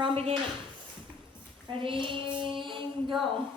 from beginning. Ready, go.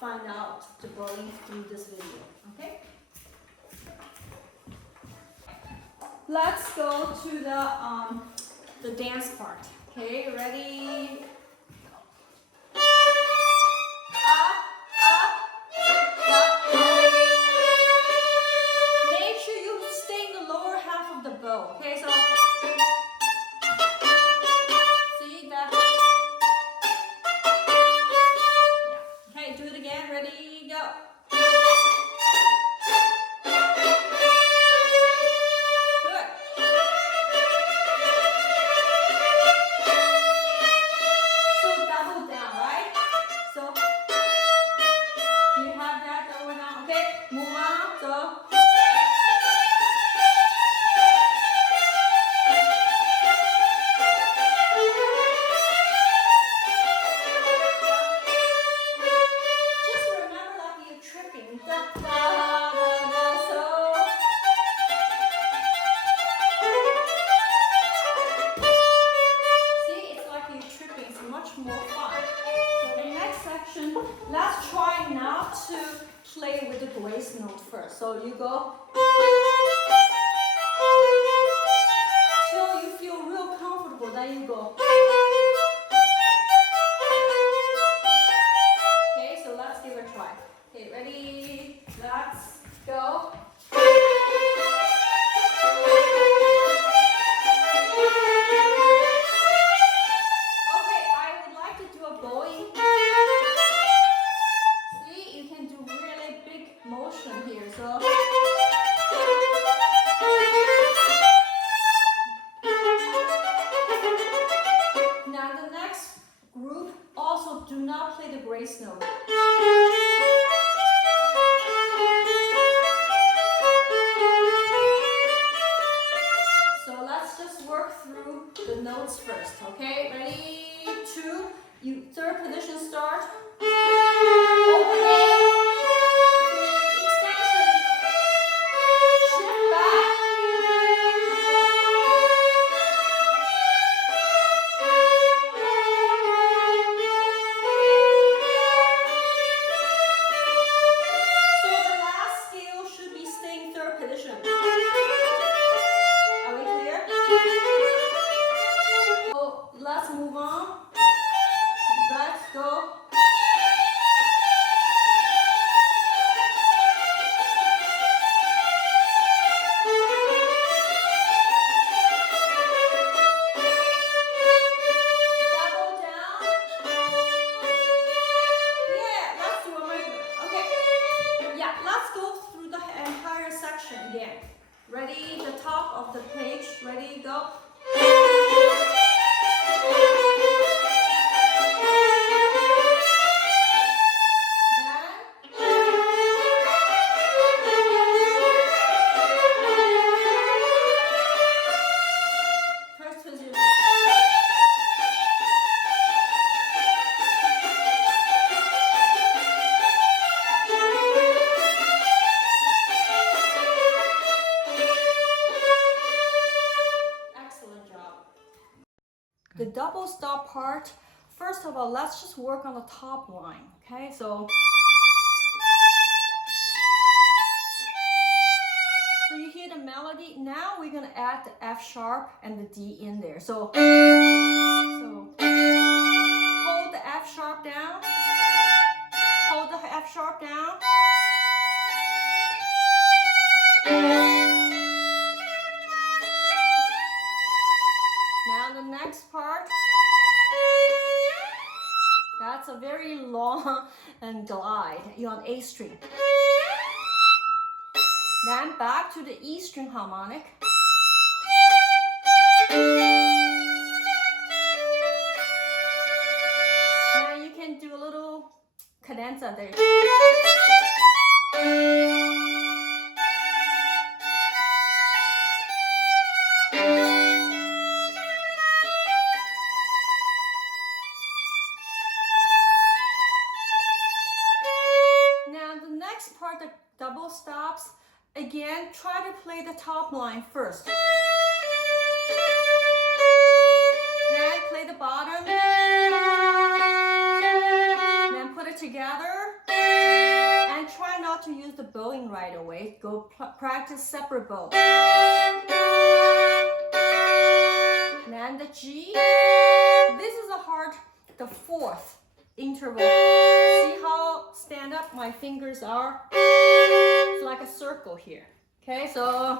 Find out the bowing through this video, okay? Let's go to the dance part. Okay, ready? Up, up, up. Make sure you stay in the lower half of the bow. Okay, so see that? Yeah. Okay, do it again. Ready? Go. Let's try now to play with the grace note first. So you go till you feel real comfortable, then you go. Okay, so let's give it a try. Okay, ready? Let's go. Okay, I would like to do a bowing. Motion here, so now the next group also do not play the grace note. So let's just work through the notes first, okay? Ready? 2, third position start. Opening. double stop part, first of all, let's just work on the top line, okay? So you hear the melody. Now we're gonna add the F sharp and the D in there. So hold the F sharp down, hold the F sharp down. Now the next part, that's a very long and glide. You're on A string. Then back to the E string harmonic. Now you can do a little cadenza there. Now the next part, the double stops. Again, try to play the top line first. Then play the bottom. Then put it together. And try not to use the bowing right away. Go practice separate bow. Then the G. This is the fourth interval. See how stand up my fingers are? It's like a circle here. Okay, so